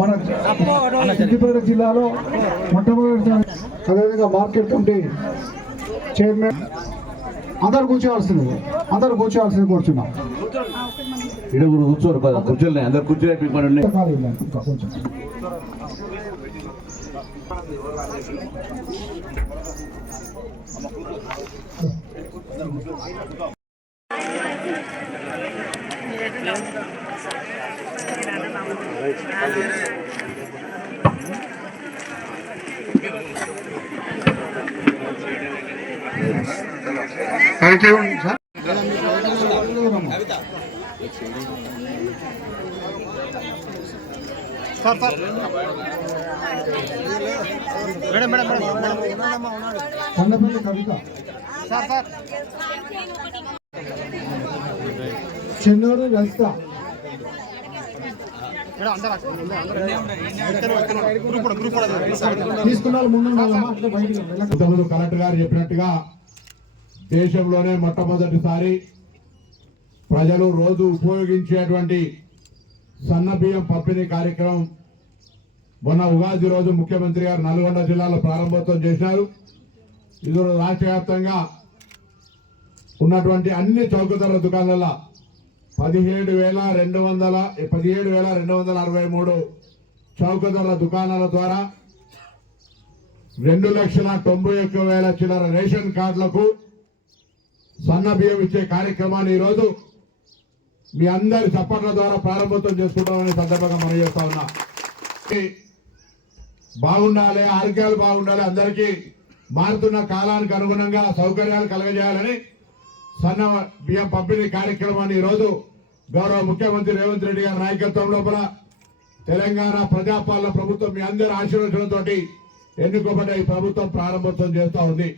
మన సిద్దిపేట జిల్లాలో మొట్టమొదటి అదేవిధంగా మార్కెట్ కమిటీ చైర్మన్ అందరు కూర్చోవాల్సింది కూర్చున్నాం. ఇడుగురు కూర్చోరు కదా, కూర్చోలే అందరు కూర్చోలేదు. కొంచెం కొండపల్లి కవిత, చెన్నూరు రజిత, తీసుకున్న ముందు కలెక్టర్ గారు చెప్పినట్టుగా దేశంలోనే మొట్టమొదటిసారి ప్రజలు రోజు ఉపయోగించేటువంటి సన్న బియ్యం పంపిణీ కార్యక్రమం మొన్న ఉగాది రోజు ముఖ్యమంత్రి గారు నల్గొండ జిల్లాలో ప్రారంభోత్సవం చేశారు. ఇది రాష్ట్ర వ్యాప్తంగా ఉన్నటువంటి అన్ని చౌక ధరల దుకాణాలలో 17,263 చౌక ధరల దుకాణాల ద్వారా 2,91,000 చిల్లర రేషన్ కార్డులకు సన్న బియ్యం ఇచ్చే కార్యక్రమాన్ని ఈరోజు మీ అందరి చప్పట్ల ద్వారా ప్రారంభోత్సవం చేసుకుంటామని సందర్భంగా మనం చేస్తా ఉన్నా. బాగుండాలి, ఆరోగ్యాలు బాగుండాలి, అందరికీ మారుతున్న కాలానికి అనుగుణంగా సౌకర్యాలు కలగజేయాలని సన్న బియ్యం పంపిణీ కార్యక్రమాన్ని ఈరోజు గౌరవ ముఖ్యమంత్రి రేవంత్ రెడ్డి గారి నాయకత్వం లోపల తెలంగాణ ప్రజాపాలన ప్రభుత్వం మీ అందరి ఆశీర్వచనంతో ఎన్నుకోబడ్డ ఈ ప్రభుత్వం ప్రారంభోత్సవం చేస్తా ఉంది.